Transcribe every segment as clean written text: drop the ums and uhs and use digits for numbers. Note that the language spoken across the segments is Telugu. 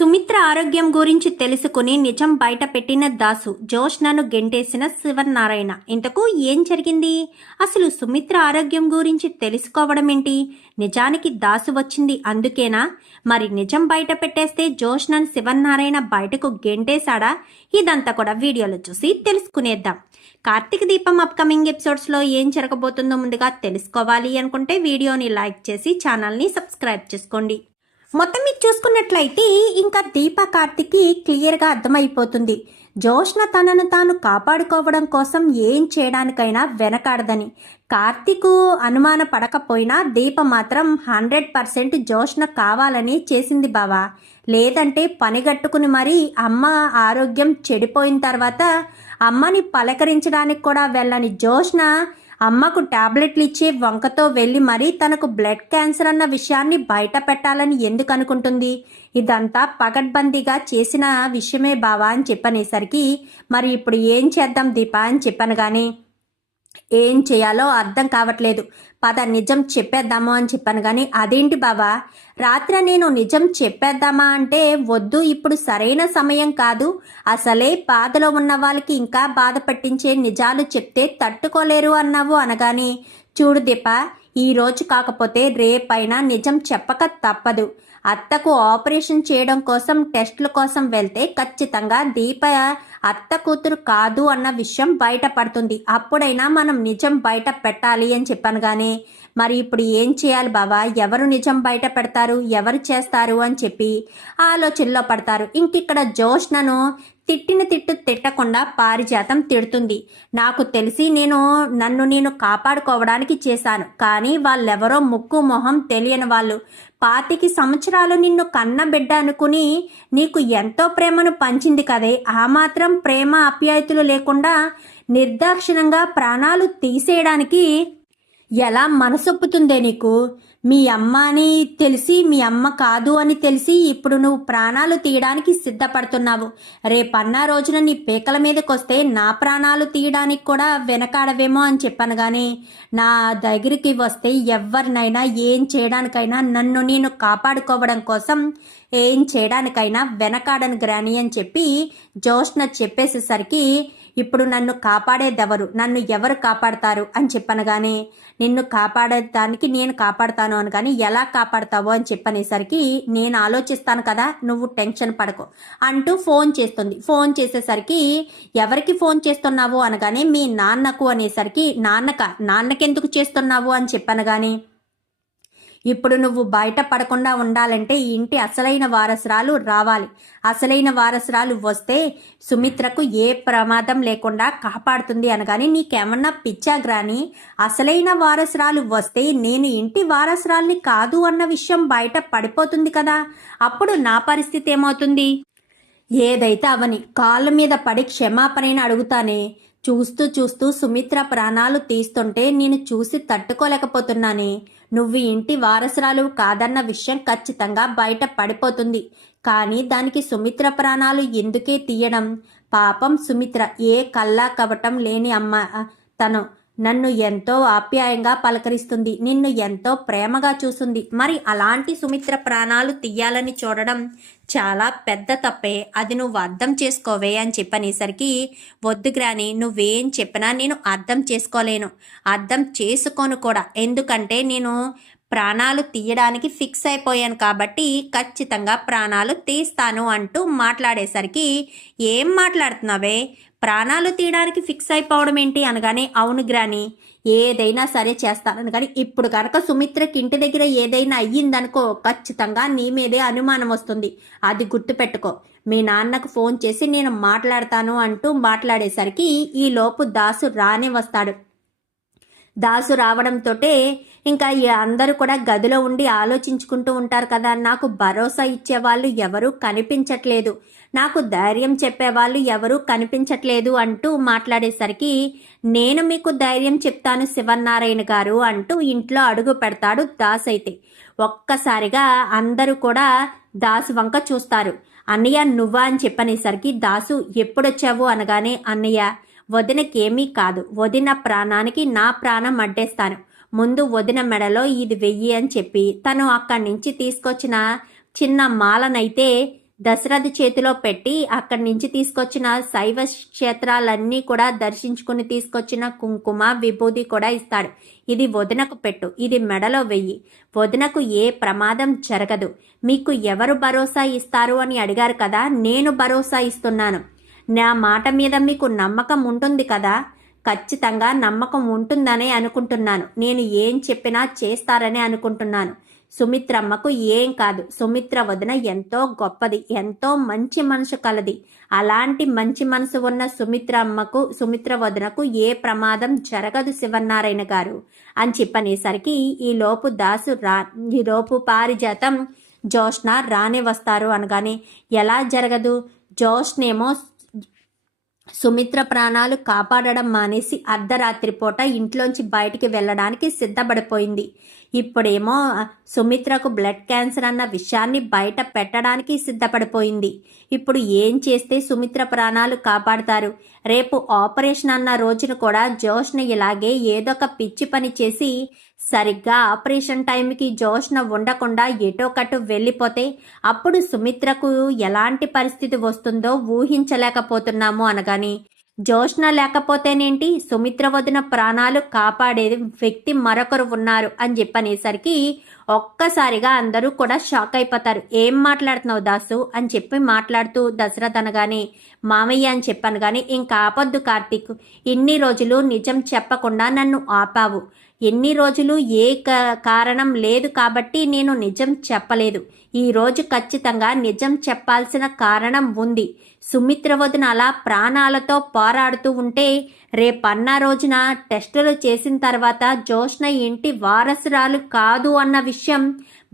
సుమిత్ర ఆరోగ్యం గురించి తెలుసుకుని నిజం బయటపెట్టిన దాసు, జోష్నను గెంటేసిన శివనారాయణ. ఇంతకు ఏం జరిగింది? అసలు సుమిత్ర ఆరోగ్యం గురించి తెలుసుకోవడం ఏంటి? నిజానికి దాసు వచ్చింది అందుకేనా? మరి నిజం బయట పెట్టేస్తే జోష్నను శివనారాయణ బయటకు గెంటేశాడా? ఇదంతా కూడా వీడియోలో చూసి తెలుసుకునేద్దాం. కార్తీక దీపం అప్కమింగ్ ఎపిసోడ్స్లో ఏం జరగబోతుందో ముందుగా తెలుసుకోవాలి అనుకుంటే వీడియోని లైక్ చేసి ఛానల్ని సబ్స్క్రైబ్ చేసుకోండి. మొత్తం మీరు చూసుకున్నట్లయితే ఇంకా దీప కార్తిక్కి క్లియర్గా అర్థమైపోతుంది. జోష్న తనను తాను కాపాడుకోవడం కోసం ఏం చేయడానికైనా వెనకాడదని. కార్తీక్ అనుమాన పడకపోయినా దీప మాత్రం 100% జోష్న కావాలని చేసింది బావా. లేదంటే పనిగట్టుకుని మరీ అమ్మ ఆరోగ్యం చెడిపోయిన తర్వాత అమ్మని పలకరించడానికి కూడా వెళ్ళని జోష్న అమ్మకు టాబ్లెట్లు ఇచ్చే వంకతో వెళ్ళి మరీ తనకు బ్లడ్ క్యాన్సర్ అన్న విషయాన్ని బయట పెట్టాలని ఎందుకు అనుకుంటుంది? ఇదంతా పగడ్బందీగా చేసిన విషయమే బావా అని చెప్పనేసరికి మరి ఇప్పుడు ఏం చేద్దాం దీప అని చెప్పాను కానీ ఏం చేయాలో అర్థం కావట్లేదు. పద నిజం చెప్పేద్దాము అని చెప్పాను కానీ అదేంటి బావా, రాత్రి నేను నిజం చెప్పేద్దామా అంటే వద్దు, ఇప్పుడు సరైన సమయం కాదు, అసలే బాధలో ఉన్న వాళ్ళకి ఇంకా బాధ పట్టించే నిజాలు చెప్తే తట్టుకోలేరు అన్నావు అనగాని, చూడు దీప, ఈ రోజు కాకపోతే రేపైనా నిజం చెప్పక తప్పదు. అత్తకు ఆపరేషన్ చేయడం కోసం టెస్టుల కోసం వెళ్తే ఖచ్చితంగా దీప అత్త కూతురు కాదు అన్న విషయం బయటపడుతుంది. అప్పుడైనా మనం నిజం బయట పెట్టాలి అని చెప్పాను కానీ మరి ఇప్పుడు ఏం చేయాలి బావా? ఎవరు నిజం బయట పెడతారు, ఎవరు చేస్తారు అని చెప్పి ఆలోచనలో పడతారు. ఇంకిక్కడ జోష్నను తిట్టిన తిట్టు తిట్టకుండా పారిజాతం తిడుతుంది. నాకు తెలిసి నన్ను నేను కాపాడుకోవడానికి చేశాను, కానీ వాళ్ళెవరో ముక్కు మొహం తెలియని వాళ్ళు 25 సంవత్సరాలు నిన్ను కన్న బిడ్డ అనుకుని నీకు ఎంతో ప్రేమను పంచింది కదే, ఆ మాత్రం ప్రేమ ఆప్యాయతలు లేకుండా నిర్దాక్షిణంగా ప్రాణాలు తీసేయడానికి ఎలా మనసొప్పుతుందే నీకు? మీ అమ్మ అని తెలిసి, మీ అమ్మ కాదు అని తెలిసి ఇప్పుడు నువ్వు ప్రాణాలు తీయడానికి సిద్ధపడుతున్నావు. రేపన్నా రోజున నీ పేకల మీదకొస్తే నా ప్రాణాలు తీయడానికి కూడా వెనకాడవేమో అని చెప్పాను కానీ నా దగ్గరికి వస్తే ఎవరినైనా ఏం చేయడానికైనా నన్ను నేను కాపాడుకోవడం కోసం ఏం చేయడానికైనా వెనకాడను గ్రాని అని చెప్పి జోష్న చెప్పేసేసరికి ఇప్పుడు నన్ను కాపాడేదెవరు, నన్ను ఎవరు కాపాడతారు అని చెప్పను కానీ నిన్ను కాపాడేదానికి నేను కాపాడతాను అని కానీ ఎలా కాపాడతావో అని చెప్పనేసరికి నేను ఆలోచిస్తాను కదా, నువ్వు టెన్షన్ పడకు అంటూ ఫోన్ చేస్తుంది. ఫోన్ చేసేసరికి ఎవరికి ఫోన్ చేస్తున్నావు అనగానే మీ నాన్నకు అనేసరికి నాన్నకెందుకు చేస్తున్నావు అని చెప్పను కానీ ఇప్పుడు నువ్వు బయట పడకుండా ఉండాలంటే ఈ ఇంటి అసలైన వారసురాలు రావాలి. అసలైన వారసురాలు వస్తే సుమిత్రకు ఏ ప్రమాదం లేకుండా కాపాడుతుంది అనగాని నీకేమన్నా పిచ్చాగ్రాని? అసలైన వారసురాలు వస్తే నేను ఇంటి వారసురాల్ని కాదు అన్న విషయం బయట పడిపోతుంది కదా, అప్పుడు నా పరిస్థితి ఏమవుతుంది? ఏదైతే అవని కాళ్ళ మీద పడి క్షమాపణని అడుగుతానే. చూస్తూ చూస్తూ సుమిత్ర ప్రాణాలు తీస్తుంటే నేను చూసి తట్టుకోలేకపోతున్నానే. నువ్వు ఇంటి వారసురాలు కాదన్న విషయం ఖచ్చితంగా బయట పడిపోతుంది. కానీ దానికి సుమిత్ర ప్రాణాలు ఎందుకే తీయడం? పాపం సుమిత్ర ఏ కల్లా కవటం లేని అమ్మ. తను నన్ను ఎంతో ఆప్యాయంగా పలకరిస్తుంది, నిన్ను ఎంతో ప్రేమగా చూస్తుంది. మరి అలాంటి సుమిత్ర ప్రాణాలు తీయాలని చూడడం చాలా పెద్ద తప్పే. అది నువ్వు అర్థం చేసుకోవే అని చెప్పనేసరికి వద్దు గ్రాని, నువ్వేం చెప్పినా నేను అర్థం చేసుకోలేను, అర్థం చేసుకోను కూడా. ఎందుకంటే నేను ప్రాణాలు తీయడానికి ఫిక్స్ అయిపోయాను కాబట్టి ఖచ్చితంగా ప్రాణాలు తీస్తాను అంటూ మాట్లాడేసరికి ఏం మాట్లాడుతున్నావే, ప్రాణాలు తీయడానికి ఫిక్స్ అయిపోవడం ఏంటి అనగానే అవును గ్రాని, ఏదైనా సరే చేస్తానని. కానీ ఇప్పుడు కనుక సుమిత్రకి ఇంటి దగ్గర ఏదైనా అయ్యిందనుకో ఖచ్చితంగా నీ మీదే అనుమానం వస్తుంది, అది గుర్తుపెట్టుకో. మీ నాన్నకు ఫోన్ చేసి నేను మాట్లాడతాను అంటూ మాట్లాడేసరికి ఈ లోపు దాసు రానే వస్తాడు. దాసు రావడంతో ఇంకా అందరూ కూడా గదిలో ఉండి ఆలోచించుకుంటూ ఉంటారు కదా, నాకు భరోసా ఇచ్చేవాళ్ళు ఎవరూ కనిపించట్లేదు, నాకు ధైర్యం చెప్పేవాళ్ళు ఎవరూ కనిపించట్లేదు అంటూ మాట్లాడేసరికి నేను మీకు ధైర్యం చెప్తాను శివనారాయణ గారు అంటూ ఇంట్లో అడుగు పెడతాడు దాస్. అయితే ఒక్కసారిగా అందరూ కూడా దాసు వంక చూస్తారు. అన్నయ్య నువ్వా అని చెప్పనేసరికి దాసు ఎప్పుడొచ్చావు అనగానే అన్నయ్య వదినకేమీ కాదు, వదిన ప్రాణానికి నా ప్రాణం అడ్డేస్తాను, ముందు వదిన మెడలో ఇది వెయ్యి అని చెప్పి తను అక్కడి నుంచి తీసుకొచ్చిన చిన్న మాలనైతే దశరథ చేతిలో పెట్టి అక్కడి నుంచి తీసుకొచ్చిన శైవ క్షేత్రాలన్నీ కూడా దర్శించుకుని తీసుకొచ్చిన కుంకుమ విభూది కూడా ఇస్తాడు. ఇది వదినకు పెట్టు, ఇది మెడలో వెయ్యి, వదినకు ఏ ప్రమాదం జరగదు. మీకు ఎవరు భరోసా ఇస్తారు అని అడిగారు కదా, నేను భరోసా ఇస్తున్నాను. నా మాట మీద మీకు నమ్మకం ఉంటుంది కదా? ఖచ్చితంగా నమ్మకం ఉంటుందనే అనుకుంటున్నాను. నేను ఏం చెప్పినా చేస్తారని అనుకుంటున్నాను. సుమిత్రమ్మకు ఏం కాదు. సుమిత్ర వదిన ఎంతో గొప్పది, ఎంతో మంచి మనసు కలది. అలాంటి మంచి మనసు ఉన్న సుమిత్ర వదినకు ఏ ప్రమాదం జరగదు శివనారాయణ గారు అని చెప్పనేసరికి ఈలోపు పారిజాతం జోష్న రానే వస్తారు అనగానే, ఎలా జరగదు? జోష్నేమో సుమిత్ర ప్రాణాలు కాపాడడం మానేసి అర్ధరాత్రి పూట ఇంట్లోంచి బయటికి వెళ్ళడానికి సిద్ధపడిపోయింది. ఇప్పుడేమో సుమిత్రకు బ్లడ్ క్యాన్సర్ అన్న విషయాన్ని బయట పెట్టడానికి సిద్ధపడిపోయింది. ఇప్పుడు ఏం చేస్తే సుమిత్ర ప్రాణాలు కాపాడతారు? రేపు ఆపరేషన్ అన్న రోజున కూడా జోష్న ఇలాగే ఏదొక పిచ్చి పని చేసి సరిగ్గా ఆపరేషన్ టైంకి జోష్న ఉండకుండా ఎటో కటు వెళ్ళిపోతే అప్పుడు సుమిత్రకు ఎలాంటి పరిస్థితి వస్తుందో ఊహించలేకపోతున్నాము అనగాని, జోష్న లేకపోతేనేంటి, సుమిత్ర వదిన ప్రాణాలు కాపాడే వ్యక్తి మరొకరు ఉన్నారు అని చెప్పనేసరికి ఒక్కసారిగా అందరూ కూడా షాక్ అయిపోతారు. ఏం మాట్లాడుతున్నావు దాసు అని చెప్పి మాట్లాడుతూ దశరథ్ అనగానే, మామయ్య అని చెప్పాను కానీ ఇంకా ఆపొద్దు కార్తీక్, ఇన్ని రోజులు నిజం చెప్పకుండా నన్ను ఆపావు. ఎన్ని రోజులు ఏ కారణం లేదు కాబట్టి నేను నిజం చెప్పలేదు. ఈరోజు ఖచ్చితంగా నిజం చెప్పాల్సిన కారణం ఉంది. సుమిత్ర వదిన అలా ప్రాణాలతో పోరాడుతూ ఉంటే రేపన్న రోజున టెస్టులు చేసిన తర్వాత జోష్న ఇంటి వారసురాలు కాదు అన్న విషయం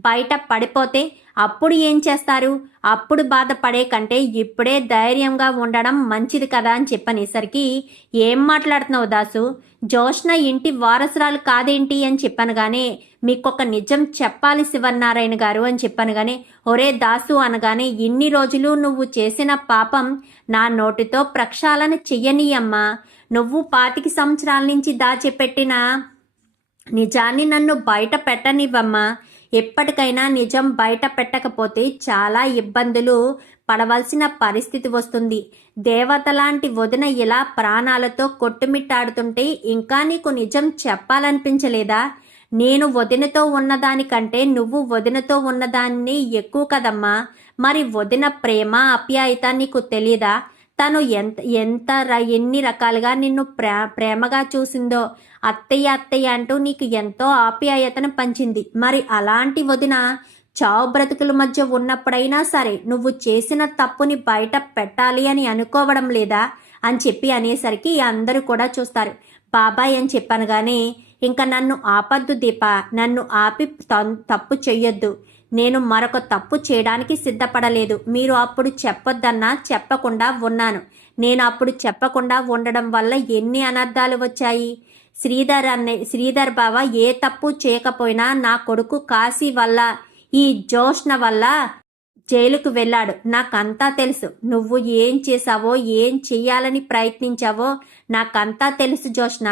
బయట పడిపోతే అప్పుడు ఏం చేస్తారు? అప్పుడు బాధపడే కంటే ఇప్పుడే ధైర్యంగా ఉండడం మంచిది కదా అని చెప్పనేసరికి, ఏం మాట్లాడుతున్నావు దాసు, జోష్న ఇంటి వారసురాలు కాదేంటి అని చెప్పనగానే, మీకొక నిజం చెప్పాలి శివనారాయణ గారు అని చెప్పనగానే, ఒరే దాసు అనగానే, ఇన్ని రోజులు నువ్వు చేసిన పాపం నా నోటితో ప్రక్షాళన చెయ్యనీయమ్మా. నువ్వు 25 సంవత్సరాల నుంచి దాచిపెట్టిన నిజాన్ని నన్ను బయట పెట్టనివ్వమ్మా. ఎప్పటికైనా నిజం బయట పెట్టకపోతే చాలా ఇబ్బందులు పడవలసిన పరిస్థితి వస్తుంది. దేవత లాంటి వదిన ఇలా ప్రాణాలతో కొట్టుమిట్టాడుతుంటే ఇంకా నీకు నిజం చెప్పాలనిపించలేదా? నేను వదినతో ఉన్నదానికంటే నువ్వు వదినతో ఉన్నదాన్ని ఎక్కువ కదమ్మా. మరి వదిన ప్రేమ ఆప్యాయత నీకు తెలియదా? తను ఎన్ని రకాలుగా నిన్ను ప్రేమగా చూసిందో. అత్తయ్య అత్తయ్య అంటూ నీకు ఎంతో ఆప్యాయతను పంచింది. మరి అలాంటి వదిన చావు బ్రతుకుల మధ్య ఉన్నప్పుడైనా సరే నువ్వు చేసిన తప్పుని బయట పెట్టాలి అని అనుకోవడం లేదా అని చెప్పి అనేసరికి అందరూ కూడా చూస్తారు. బాబాయ్ అని చెప్పాను కానీ, ఇంకా నన్ను ఆపద్దు దీప, నన్ను ఆపి తప్పు చెయ్యొద్దు. నేను మరొక తప్పు చేయడానికి సిద్ధపడలేదు. మీరు అప్పుడు చెప్పొద్దన్నా చెప్పకుండా ఉన్నాను. అప్పుడు చెప్పకుండా ఉండడం వల్ల ఎన్ని అనర్థాలు వచ్చాయి. శ్రీధర్ బావ ఏ తప్పు చేయకపోయినా నా కొడుకు కాశీ వల్ల, ఈ జోష్న వల్ల జైలుకు వెళ్ళాడు. నాకంతా తెలుసు. నువ్వు ఏం చేశావో, ఏం చెయ్యాలని ప్రయత్నించావో నాకంతా తెలుసు జోష్న.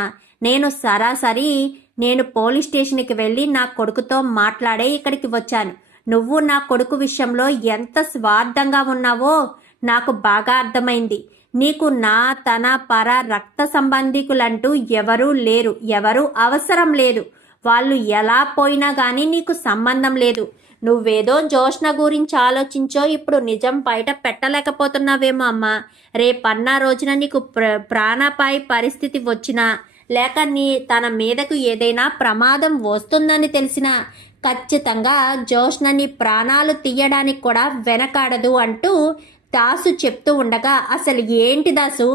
నేను పోలీస్ స్టేషన్కి వెళ్ళి నా కొడుకుతో మాట్లాడే ఇక్కడికి వచ్చాను. నువ్వు నా కొడుకు విషయంలో ఎంత స్వార్థంగా ఉన్నావో నాకు బాగా అర్థమైంది. నీకు నా తన పర రక్త సంబంధికులంటూ ఎవరూ లేరు, ఎవరూ అవసరం లేదు. వాళ్ళు ఎలా పోయినా కానీ నీకు సంబంధం లేదు. నువ్వేదో జోష్న గురించి ఆలోచించో ఇప్పుడు నిజం బయట పెట్టలేకపోతున్నావేమో అమ్మా. రేపన్నా రోజున నీకు ప్రాణాపాయ పరిస్థితి వచ్చినా, లేక తన మీదకు ఏదైనా ప్రమాదం వస్తుందని తెలిసినా ఖచ్చితంగా జోష్నని ప్రాణాలు తీయడానికి కూడా వెనకాడదు అంటూ దాసు చెప్తూ ఉండగా, అసలు ఏంటి దాసు,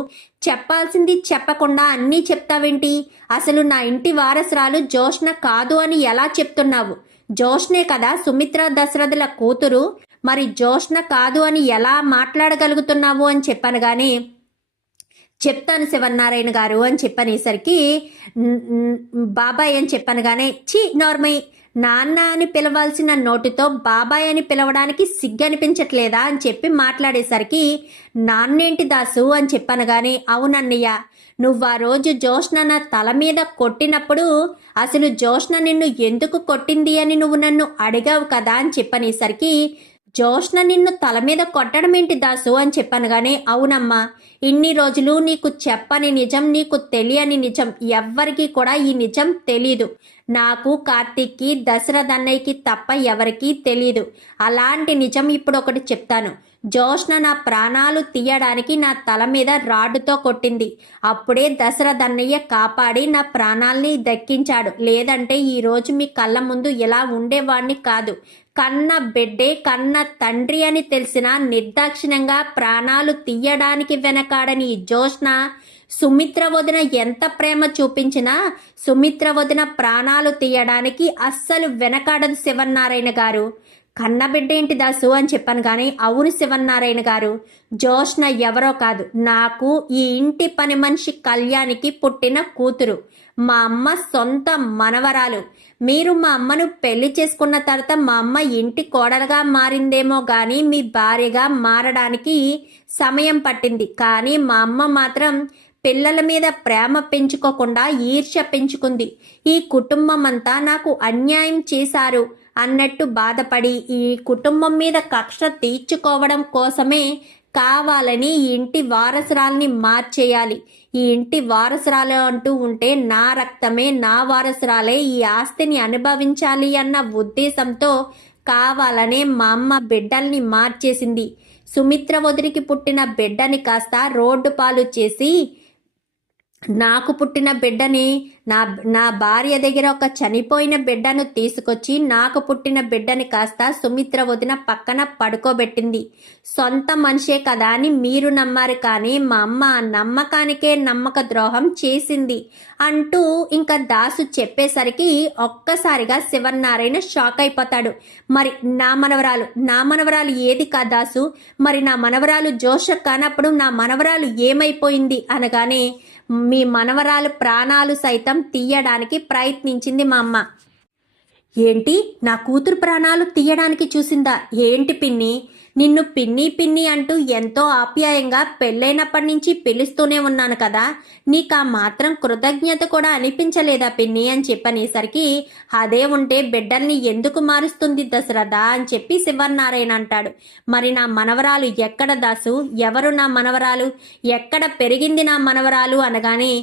చెప్పాల్సింది చెప్పకుండా అన్నీ చెప్తావేంటి? అసలు నా ఇంటి వారసురాలు జోష్న కాదు అని ఎలా చెప్తున్నావు? జోష్నే కదా సుమిత్ర దశరథుల కూతురు. మరి జోష్న కాదు అని ఎలా మాట్లాడగలుగుతున్నావు అని చెప్పాను కానీ, చెప్తాను శివనారాయణ గారు అని చెప్పనేసరికి, బాబాయ్ అని చెప్పాను కానీ, నార్మల్ నాన్న అని పిలవాల్సిన నోటితో బాబాయ్ అని పిలవడానికి సిగ్గనిపించట్లేదా అని చెప్పి మాట్లాడేసరికి, నాన్నేంటి దాసు అని చెప్పాను కానీ, అవునన్నయ్య, నువ్వు ఆ రోజు జోష్న నా తల మీద కొట్టినప్పుడు అసలు జోష్న నిన్ను ఎందుకు కొట్టింది అని నువ్వు నన్ను అడిగావు కదా అని చెప్పనేసరికి, జోష్న నిన్ను తల మీద కొట్టడం ఏంటి దాసు అని చెప్పనగానే, అవునమ్మా, ఇన్ని రోజులు నీకు చెప్పని నిజం, నీకు తెలియని నిజం, ఎవ్వరికీ కూడా ఈ నిజం తెలీదు. నాకు, కార్తీక్కి, దశరథ్ అన్నయ్యకి తప్ప ఎవరికీ తెలీదు. అలాంటి నిజం ఇప్పుడు ఒకటి చెప్తాను. జోష్న నా ప్రాణాలు తీయడానికి నా తల మీద రాడ్డుతో కొట్టింది. అప్పుడే దశరథ్ అన్నయ్య కాపాడి నా ప్రాణాల్ని దక్కించాడు. లేదంటే ఈరోజు మీ కళ్ళ ముందు ఇలా ఉండేవాణ్ణి కాదు. కన్న బిడ్డే కన్న తండ్రి అని తెలిసినా నిర్దాక్షిణ్యంగా ప్రాణాలు తీయడానికి వెనకాడని జోష్న సుమిత్ర వదిన ఎంత ప్రేమ చూపించినా సుమిత్ర వదిన ప్రాణాలు తీయడానికి అస్సలు వెనకాడదు శివన్నారాయణ గారు. కన్నబిడ్డ ఏంటి దాసు అని చెప్పాను కానీ, అవును శివన్నారాయణ గారు, జోష్న ఎవరో కాదు, నాకు ఈ ఇంటి పని మనిషి కళ్యాణికి పుట్టిన కూతురు. మా అమ్మ సొంత మనవరాలు. మీరు మా అమ్మను పెళ్లి చేసుకున్న తర్వాత మా అమ్మ ఇంటి కోడలుగా మారిందేమో కానీ మీ భార్యగా మారడానికి సమయం పట్టింది. కానీ మా అమ్మ మాత్రం పిల్లల మీద ప్రేమ పెంచుకోకుండా ఈర్ష్య పెంచుకుంది. ఈ కుటుంబం అంతా నాకు అన్యాయం చేశారు అన్నట్టు బాధపడి ఈ కుటుంబం మీద కక్ష తీర్చుకోవడం కోసమే కావాలని ఈ ఇంటి వారసురాల్ని మార్చేయాలి. ఈ ఇంటి వారసురాలు అంటూ ఉంటే నా రక్తమే, నా వారసురాలే ఈ ఆస్తిని అనుభవించాలి అన్న ఉద్దేశంతో కావాలనే మా అమ్మ బిడ్డల్ని మార్చేసింది. సుమిత్ర వదిలికి పుట్టిన బిడ్డని కాస్త రోడ్డు పాలు చేసి నాకు పుట్టిన బిడ్డని నా భార్య దగ్గర ఒక చనిపోయిన బిడ్డను తీసుకొచ్చి నాకు పుట్టిన బిడ్డని కాస్త సుమిత్ర వదిన పక్కన పడుకోబెట్టింది. సొంత మనిషే కదా అని మీరు నమ్మారు, కానీ మా అమ్మ నమ్మకానికే నమ్మక ద్రోహం చేసింది అంటూ ఇంకా దాసు చెప్పేసరికి ఒక్కసారిగా శివన్నారాయణ షాక్ అయిపోతాడు. మరి నా మనవరాలు ఏది కా దాసు? మరి నా మనవరాలు జోష కానప్పుడు నా మనవరాలు ఏమైపోయింది అనగానే, మీ మనవరాలు ప్రాణాలు సైతం తీయడానికి ప్రయత్నించింది మా అమ్మ. ఏంటి, నా కూతురు ప్రాణాలు తీయడానికి చూసిందా? ఏంటి పిన్ని, నిన్ను పిన్ని పిన్ని అంటూ ఎంతో ఆప్యాయంగా పెళ్ళైనప్పటి నుంచి పిలుస్తూనే ఉన్నాను కదా, నీకు ఆ మాత్రం కృతజ్ఞత కూడా అనిపించలేదా పిన్ని అని చెప్పనేసరికి, అదే ఉంటే బిడ్డల్ని ఎందుకు మారుస్తుంది దశరథ అని చెప్పి శివనారాయణ అంటాడు. మరి నా మనవరాలు ఎక్కడ దాసు? ఎవరు నా మనవరాలు? ఎక్కడ పెరిగింది నా మనవరాలు అనగానే,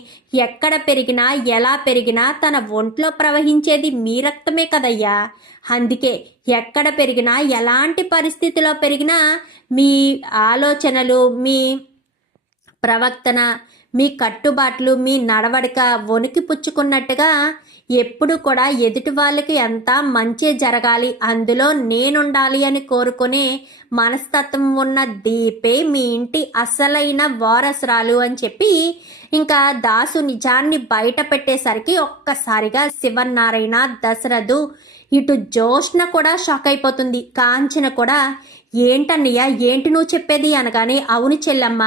ఎక్కడ పెరిగినా ఎలా పెరిగినా తన ఒంట్లో ప్రవహించేది మీ రక్తమే కదయ్యా. అందుకే ఎక్కడ పెరిగినా ఎలాంటి పరిస్థితిలో పెరిగినా మీ ఆలోచనలు, మీ ప్రవర్తన, మీ కట్టుబాట్లు, మీ నడవడిక వణికి పుచ్చుకున్నట్టుగా ఎప్పుడు కూడా ఎదుటి వాళ్ళకి ఎంత మంచి జరగాలి, అందులో నేనుండాలి అని కోరుకునే మనస్తత్వం ఉన్న దీపే మీ ఇంటి అసలైన వారసురాలు అని చెప్పి ఇంకా దాసు నిజాన్ని బయట పెట్టేసరికి ఒక్కసారిగా శివనారాయణ, దశరథు, ఇటు జోష్న కూడా షాక్ అయిపోతుంది. కాంచన కూడా, ఏంటన్నయ్య, ఏంటి నువ్వు చెప్పేది అనగానే, అవును చెల్లమ్మ,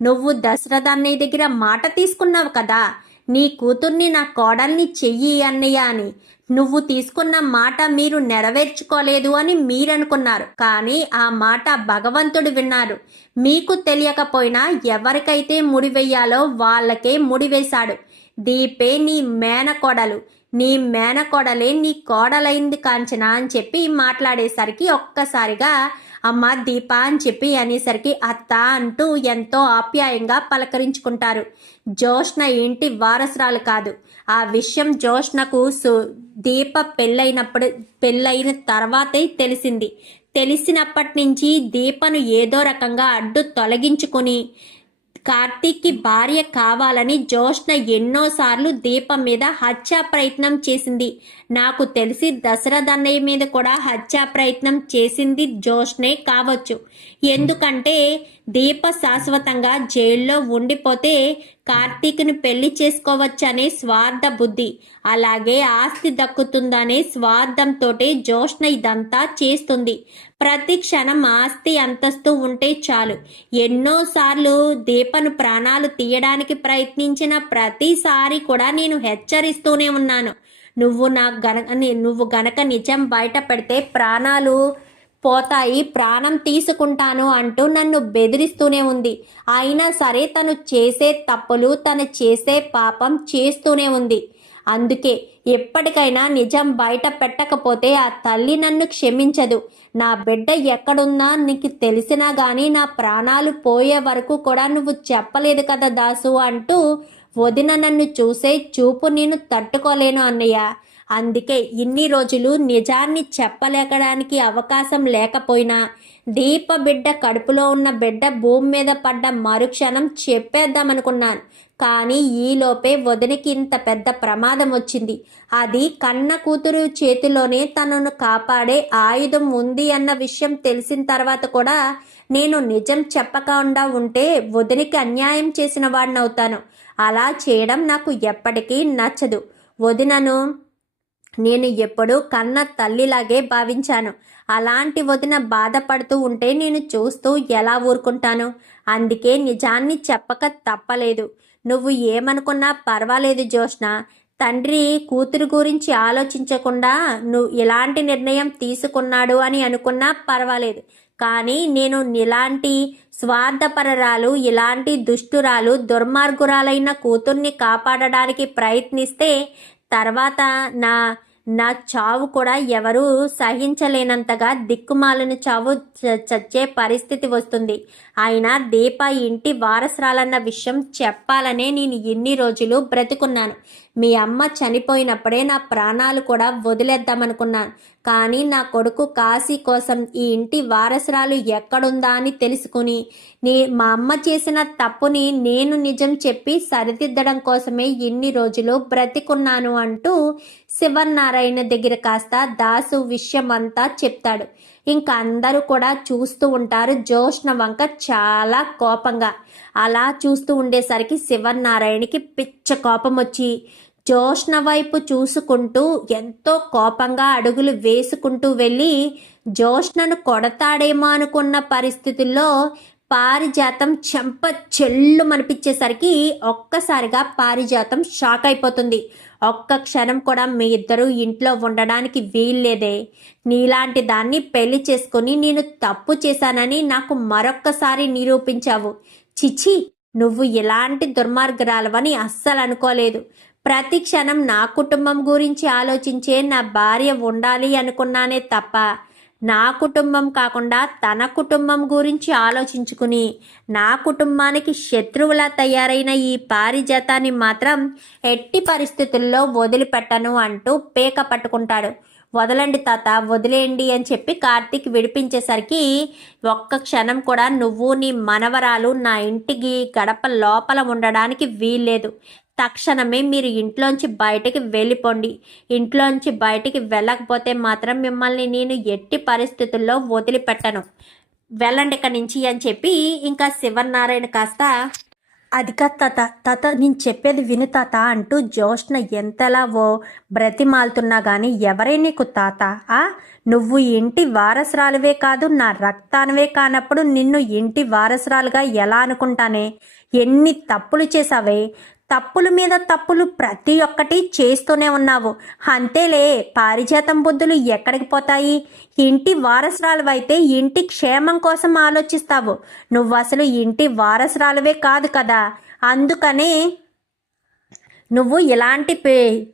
నువ్వు దశరథ అన్నయ్య దగ్గర మాట తీసుకున్నావు కదా, నీ కూతుర్ని నా కోడల్ని చెయ్యి అన్నయ్య అని. నువ్వు తీసుకున్న మాట మీరు నెరవేర్చుకోలేదు అని మీరనుకున్నారు, కానీ ఆ మాట భగవంతుడు విన్నారు. మీకు తెలియకపోయినా ఎవరికైతే ముడివేయాలో వాళ్ళకే ముడివేశాడు. దీపే నీ మేనకోడలు, నీ మేనకోడలే నీ కోడలైంది కాంచన అని చెప్పి మాట్లాడేసరికి ఒక్కసారిగా అమ్మ దీప అని చెప్పి అనేసరికి అత్త అంటూ ఎంతో ఆప్యాయంగా పలకరించుకుంటారు. జోష్న ఇంటి వారసురాలు కాదు. ఆ విషయం జోష్నకు దీప పెళ్ళైన తర్వాతే తెలిసింది. తెలిసినప్పటి నుంచి దీపను ఏదో రకంగా అడ్డు తొలగించుకుని కార్తీక్కి భార్య కావాలని జోష్న ఎన్నోసార్లు దీపం మీద హత్యా ప్రయత్నం చేసింది. నాకు తెలిసి దశరథ్ అన్నయ్య మీద కూడా హత్యా ప్రయత్నం చేసింది జోష్నే కావచ్చు. ఎందుకంటే దీప శాశ్వతంగా జైల్లో ఉండిపోతే కార్తీక్ని పెళ్లి చేసుకోవచ్చనే స్వార్థ బుద్ధి, అలాగే ఆస్తి దక్కుతుందనే స్వార్థంతో జోష్న ఇదంతా చేస్తుంది. ప్రతి క్షణం ఆస్తి అంతస్తు ఉంటే చాలు. ఎన్నోసార్లు దీపను ప్రాణాలు తీయడానికి ప్రయత్నించిన ప్రతిసారి కూడా నేను హెచ్చరిస్తూనే ఉన్నాను. నువ్వు గనక నిజం బయట పెడితే ప్రాణాలు పోతాయి, ప్రాణం తీసుకుంటాను అంటూ నన్ను బెదిరిస్తూనే ఉంది. అయినా సరే తను చేసే తప్పులు, తను చేసే పాపం చేస్తూనే ఉంది. అందుకే ఎప్పటికైనా నిజం బయట పెట్టకపోతే ఆ తల్లి నన్ను క్షమించదు. నా బిడ్డ ఎక్కడుందా నీకు తెలిసినా గానీ నా ప్రాణాలు పోయే వరకు కూడా నువ్వు చెప్పలేదు కదా దాసు అంటూ వదిన నన్ను చూసే చూపు నేను తట్టుకోలేను అన్నయ్య. అందుకే ఇన్ని రోజులు నిజాన్ని చెప్పలేకడానికి అవకాశం లేకపోయినా దీప బిడ్డ కడుపులో ఉన్న బిడ్డ భూమి మీద పడ్డ మరుక్షణం చెప్పేద్దామనుకున్నాను. కానీ ఈలోపే వదినకి ఇంత పెద్ద ప్రమాదం వచ్చింది. అది కన్న కూతురు చేతిలోనే తనను కాపాడే ఆయుధం ఉంది అన్న విషయం తెలిసిన తర్వాత కూడా నేను నిజం చెప్పకుండా ఉంటే వదినకి అన్యాయం చేసిన వాడినవుతాను. అలా చేయడం నాకు ఎప్పటికీ నచ్చదు. వదినను నేను ఎప్పుడూ కన్న తల్లిలాగే భావించాను. అలాంటి వదిన బాధపడుతూ ఉంటే నేను చూస్తూ ఎలా ఊరుకుంటాను? అందుకే నిజాన్ని చెప్పక తప్పలేదు. నువ్వు ఏమనుకున్నా పర్వాలేదు జోష్న. తండ్రి కూతురు గురించి ఆలోచించకుండా నువ్వు ఇలాంటి నిర్ణయం తీసుకున్నాడు అని అనుకున్నా పర్వాలేదు. కానీ నేను ఇలాంటి స్వార్థపరరాలు, ఇలాంటి దుష్టురాలు, దుర్మార్గురాలైన కూతుర్ని కాపాడడానికి ప్రయత్నిస్తే తర్వాత నా నా చావు కూడా ఎవరూ సహించలేనంతగా దిక్కుమాలిన చావు చచ్చే పరిస్థితి వస్తుంది. అయినా దీప ఇంటి వారసురాలన్న విషయం చెప్పాలనే నేను ఎన్ని రోజులు బ్రతుకున్నాను. మీ అమ్మ చనిపోయినప్పుడే నా ప్రాణాలు కూడా వదిలేద్దామనుకున్నాను. కానీ నా కొడుకు కాశీ కోసం ఈ ఇంటి వారసురాలు ఎక్కడుందా అని తెలుసుకుని మా అమ్మ చేసిన తప్పుని నేను నిజం చెప్పి సరిదిద్దడం కోసమే ఇన్ని రోజులు బ్రతికున్నాను అంటూ శివనారాయణ దగ్గర కాస్త దాసు విషయం అంతా చెప్తాడు. ఇంకా అందరూ కూడా చూస్తూ ఉంటారు జోష్న వంక చాలా కోపంగా. అలా చూస్తూ ఉండేసరికి శివనారాయణకి పిచ్చ కోపం వచ్చి జోష్న వైపు చూసుకుంటూ ఎంతో కోపంగా అడుగులు వేసుకుంటూ వెళ్ళి జోష్నను కొడతాడేమో అనుకున్న పరిస్థితుల్లో పారిజాతం చెంప చెల్లు మనిపించేసరికి ఒక్కసారిగా పారిజాతం షాక్ అయిపోతుంది. ఒక్క క్షణం కూడా మీ ఇద్దరూ ఇంట్లో ఉండడానికి వీల్లేదే. నీలాంటి దాన్ని పెళ్లి చేసుకుని నేను తప్పు చేశానని నాకు మరొక్కసారి నిరూపించావు. చిచి, నువ్వు ఇలాంటి దుర్మార్గురాలవని అస్సలు అనుకోలేదు. ప్రతి క్షణం నా కుటుంబం గురించి ఆలోచించే నా భార్య ఉండాలి అనుకున్నానే తప్ప నా కుటుంబం కాకుండా తన కుటుంబం గురించి ఆలోచించుకుని నా కుటుంబానికి శత్రువులా తయారైన ఈ పారిజాతాన్ని మాత్రం ఎట్టి పరిస్థితుల్లో వదిలిపెట్టను అంటూ పేక పట్టుకుంటాడు. వదలండి తాత, వదిలేయండి అని చెప్పి కార్తీక్ విడిపించేసరికి ఒక్క క్షణం కూడా నువ్వు నీ మనవరాలు నా ఇంటికి గడప లోపల ఉండడానికి వీల్లేదు. తక్షణమే మీరు ఇంట్లోంచి బయటికి వెళ్ళిపోండి. ఇంట్లోంచి బయటికి వెళ్ళకపోతే మాత్రం మిమ్మల్ని నేను ఎట్టి పరిస్థితుల్లో వదిలిపెట్టను. వెళ్ళండి ఇక్కడి నుంచి అని చెప్పి ఇంకా శివనారాయణ కాస్త అది కాదు తాత నేను చెప్పేది విను తాత అంటూ జోష్న ఎంతలా బ్రతిమాలుతున్నా కానీ ఎవరే నీకు తాత? నువ్వు ఇంటి వారసురాలువే కాదు, నా రక్తానివే కానప్పుడు నిన్ను ఇంటి వారసురాలుగా ఎలా అనుకుంటానే? ఎన్ని తప్పులు చేసావే? తప్పుల మీద తప్పులు ప్రతి ఒక్కటి చేస్తూనే ఉన్నావు. అంతేలే, పారిజాతం బుద్ధులు ఎక్కడికి పోతాయి? ఇంటి వారసురాలువైతే ఇంటి క్షేమం కోసం ఆలోచిస్తావు. నువ్వు అసలు ఇంటి వారసురాలువే కాదు కదా. అందుకనే నువ్వు ఇలాంటి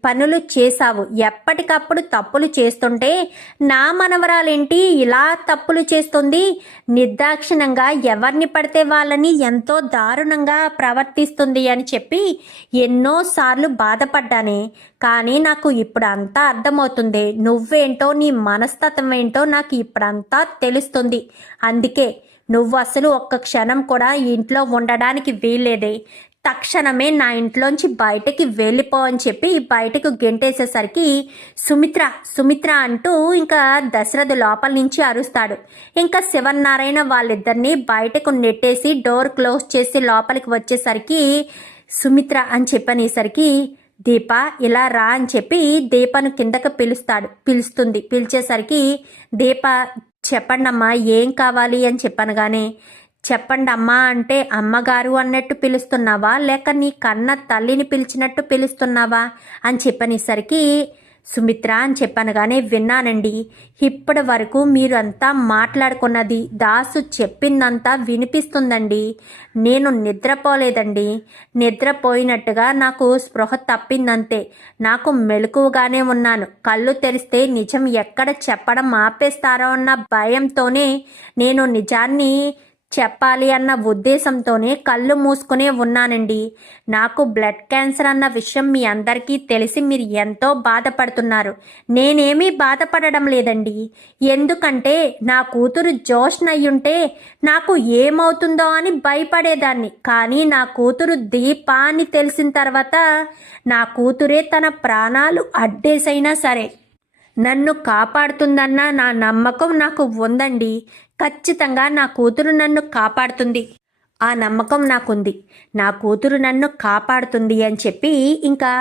పనులు చేశావు. ఎప్పటికప్పుడు తప్పులు చేస్తుంటే నా మనవరాలేంటి ఇలా తప్పులు చేస్తుంది? నిర్దాక్షిణంగా ఎవరిని పడితే వాళ్ళని ఎంతో దారుణంగా ప్రవర్తిస్తుంది అని చెప్పి ఎన్నోసార్లు బాధపడ్డానే. కానీ నాకు ఇప్పుడు అంతా అర్థమవుతుంది. నువ్వేంటో, నీ మనస్తత్వం ఏంటో నాకు ఇప్పుడంతా తెలుస్తుంది. అందుకే నువ్వు అసలు ఒక్క క్షణం కూడా ఇంట్లో ఉండడానికి వీల్లేదే. తక్షణమే నా ఇంట్లోంచి బయటకి వెళ్ళిపో అని చెప్పి బయటకు గెంటేసేసరికి సుమిత్ర అంటూ ఇంకా దశరథు లోపల నుంచి అరుస్తాడు. ఇంకా శివనారాయణ వాళ్ళిద్దరినీ బయటకు నెట్టేసి డోర్ క్లోజ్ చేసి లోపలికి వచ్చేసరికి సుమిత్ర అని చెప్పనేసరికి దీప ఇలా రా అని చెప్పి దీపను కిందకు పిలుస్తుంది. పిలిచేసరికి దీప చెప్పండమ్మా ఏం కావాలి అని చెప్పనగానే చెప్పండి అమ్మా అంటే అమ్మగారు అన్నట్టు పిలుస్తున్నావా లేక నీ కన్న తల్లిని పిలిచినట్టు పిలుస్తున్నావా అని చెప్పనేసరికి సుమిత్ర అని చెప్పనగానే విన్నానండి. ఇప్పటి వరకు మీరు అంతా మాట్లాడుకున్నది దాసు చెప్పిందంతా వినిపిస్తుందండి. నేను నిద్రపోలేదండి. నిద్రపోయినట్టుగా నాకు స్పృహ తప్పిందంతే. నాకు మెలకువగానే ఉన్నాను. కళ్ళు తెరిస్తే నిజం ఎక్కడ చెప్పడం ఆపేస్తారో అన్న భయంతోనే నేను నిజాన్ని చెప్పాలి అన్న ఉద్దేశంతోనే కళ్ళు మూసుకునే ఉన్నానండి. నాకు బ్లడ్ క్యాన్సర్ అన్న విషయం మీ అందరికీ తెలిసి మీరు ఎంతో బాధపడుతున్నారు. నేనేమీ బాధపడడం లేదండి. ఎందుకంటే నా కూతురు జోష్న అయ్యుంటే నాకు ఏమవుతుందో అని భయపడేదాన్ని. కానీ నా కూతురు దీప అని తెలిసిన తర్వాత నా కూతురే తన ప్రాణాలు అడ్డేసైనా సరే నన్ను కాపాడుతుందన్న నా నమ్మకం నాకు ఉందండి. ఖచ్చితంగా నా కూతురు నన్ను కాపాడుతుంది. ఆ నమ్మకం నాకుంది. నా కూతురు నన్ను కాపాడుతుంది అని చెప్పి ఇంకా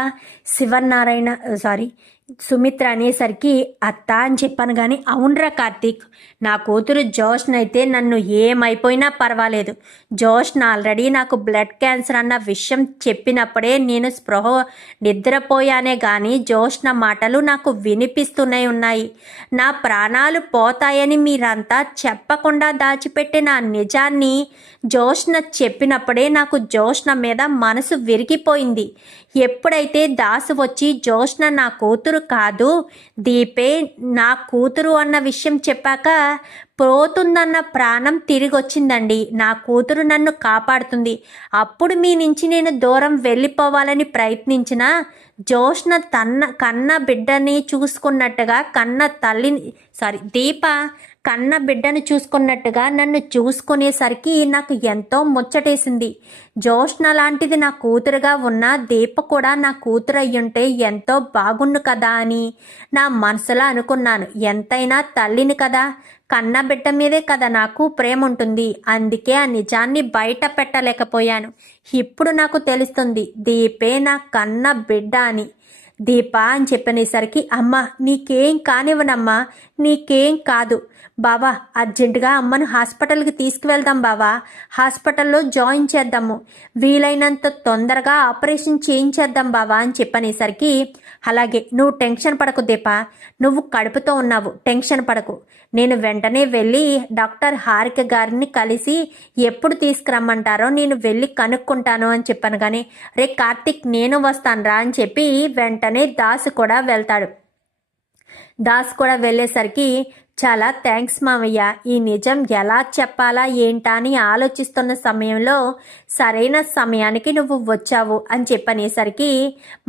సుమిత్ర అనేసరికి అత్త అని చెప్పాను. కానీ అవునరా కార్తీక్, నా కూతురు జోష్న అయితే నన్ను ఏమైపోయినా పర్వాలేదు. జోష్న ఆల్రెడీ నాకు బ్లడ్ క్యాన్సర్ అన్న విషయం చెప్పినప్పుడే నేను నిద్రపోయానే కానీ జోష్న మాటలు నాకు వినిపిస్తూనే ఉన్నాయి. నా ప్రాణాలు పోతాయని మీరంతా చెప్పకుండా దాచిపెట్టిన నిజాన్ని జోష్న చెప్పినప్పుడే నాకు జోష్న మీద మనసు విరిగిపోయింది. ఎప్పుడైతే దాసు వచ్చి జోష్న నా కూతురు కాదు, దీపే నా కూతురు అన్న విషయం చెప్పాక పోతుందన్న ప్రాణం తిరిగి వచ్చిందండి. నా కూతురు నన్ను కాపాడుతుంది. అప్పుడు మీ నుంచి నేను దూరం వెళ్ళిపోవాలని ప్రయత్నించిన జోష్న కన్న బిడ్డని చూసుకున్నట్టుగా దీప కన్న బిడ్డను చూసుకున్నట్టుగా నన్ను చూసుకునేసరికి నాకు ఎంతో ముచ్చటేసింది. జోష్న లాంటిది నా కూతురుగా ఉన్న దీప కూడా నా కూతురు అయ్యుంటే ఎంతో బాగుండు కదా అని నా మనసులో అనుకున్నాను. ఎంతైనా తల్లిని కదా, కన్న బిడ్డ మీదే కదా నాకు ప్రేమ ఉంటుంది. అందుకే ఆ నిజాన్ని బయట పెట్టలేకపోయాను. ఇప్పుడు నాకు తెలుస్తుంది దీపే నా కన్న బిడ్డ అని. దీప అని చెప్పనేసరికి అమ్మ నీకేం కానివ్వనమ్మా, నీకేం కాదు బావా, అర్జెంటుగా అమ్మను హాస్పిటల్కి తీసుకువెళ్దాం బావా, హాస్పిటల్లో జాయిన్ చేద్దాము, వీలైనంత తొందరగా ఆపరేషన్ చేయించేద్దాం బావా అని చెప్పనేసరికి అలాగే నువ్వు టెన్షన్ పడకు దీప, నువ్వు కడుపుతో ఉన్నావు, టెన్షన్ పడకు, నేను వెంటనే వెళ్ళి డాక్టర్ హారిక గారిని కలిసి ఎప్పుడు తీసుకురమ్మంటారో నేను వెళ్ళి కనుక్కుంటాను అని చెప్పాను. కానీ రే కార్తిక్ నేను వస్తాను రా అని చెప్పి వెంటనే దాసు కూడా వెళ్తాడు. దాస్ కూడా వెళ్ళేసరికి చాలా థ్యాంక్స్ మామయ్య, ఈ నిజం ఎలా చెప్పాలా ఏంటా అని ఆలోచిస్తున్న సమయంలో సరైన సమయానికి నువ్వు వచ్చావు అని చెప్పనేసరికి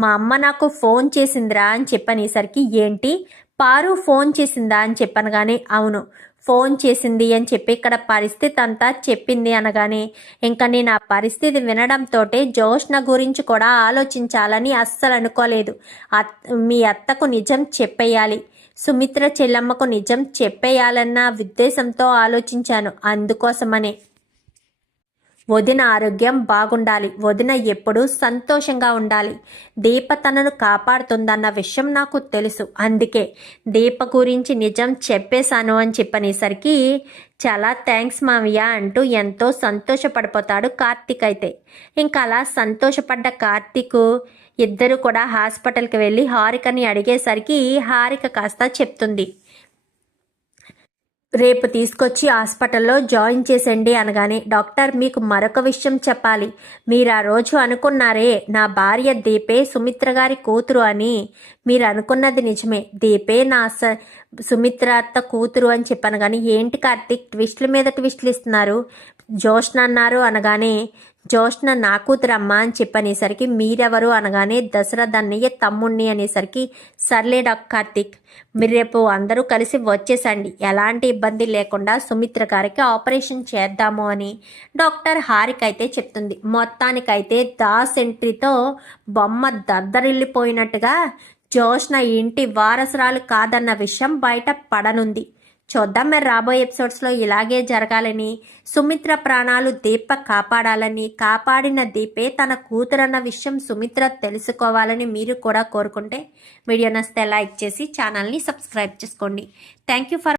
మా అమ్మ నాకు ఫోన్ చేసిందిరా అని చెప్పనేసరికి ఏంటి పారు ఫోన్ చేసిందా అని చెప్పాను. కానీ అవును ఫోన్ చేసింది అని చెప్పి ఇక్కడ పరిస్థితి అంతా చెప్పింది అనగానే ఇంకా నేను ఆ పరిస్థితి వినడంతో జోష్న గురించి కూడా ఆలోచించాలని అస్సలు అనుకోలేదు. మీ అత్తకు నిజం చెప్పేయాలి, సుమిత్ర చెల్లమ్మకు నిజం చెప్పేయాలన్న ఉద్దేశంతో ఆలోచించాను. అందుకోసమనే వదిన ఆరోగ్యం బాగుండాలి, వదిన ఎప్పుడూ సంతోషంగా ఉండాలి, దీప తనను కాపాడుతుందన్న విషయం నాకు తెలుసు. అందుకే దీప గురించి నిజం చెప్పేశాను అని చెప్పనేసరికి చాలా థ్యాంక్స్ మావయ్య అంటూ ఎంతో సంతోషపడిపోతాడు కార్తీక్. అయితే ఇంకా అలా సంతోషపడ్డ కార్తీక్ ఇద్దరు కూడా హాస్పిటల్కి వెళ్ళి హారికని అడిగేసరికి హారిక కాస్త చెప్తుంది, రేపు తీసుకొచ్చి హాస్పిటల్లో జాయిన్ చేసేయండి అనగానే డాక్టర్ మీకు మరొక విషయం చెప్పాలి, మీరు ఆ రోజు అనుకున్నారే నా భార్య దీపే సుమిత్ర గారి కూతురు అని, మీరు అనుకున్నది నిజమే, దీపే నా సుమిత్ర అత్త కూతురు అని చెప్పాను. కానీ ఏంటి కార్తీక్ ట్విస్టుల మీద ట్విస్టులు ఇస్తున్నారు, జోష్న అన్నారు అనగానే జోష్న నా కూతురమ్మ అని చెప్పనేసరికి మీరెవరు అనగానే దశరథ్ అన్నయ్య తమ్ముణ్ణి అనేసరికి సర్లే కార్తీక్ మీరు రేపు అందరూ కలిసి వచ్చేసండి, ఎలాంటి ఇబ్బంది లేకుండా సుమిత్ర గారికి ఆపరేషన్ చేద్దాము అని డాక్టర్ హారిక అయితే చెప్తుంది. మొత్తానికైతే దాస్ ఎంట్రీతో బొమ్మ దద్దరిల్లిపోయినట్టుగా జోష్న ఇంటి వారసురాలు కాదన్న విషయం బయట పడనుంది. చూద్దాం మరి రాబోయే ఎపిసోడ్స్లో ఇలాగే జరగాలని, సుమిత్ర ప్రాణాలు దీప కాపాడాలని, కాపాడిన దీపే తన కూతురన్న విషయం సుమిత్ర తెలుసుకోవాలని మీరు కూడా కోరుకుంటే వీడియో నచ్చితే లైక్ చేసి ఛానల్ని సబ్స్క్రైబ్ చేసుకోండి. Thank you for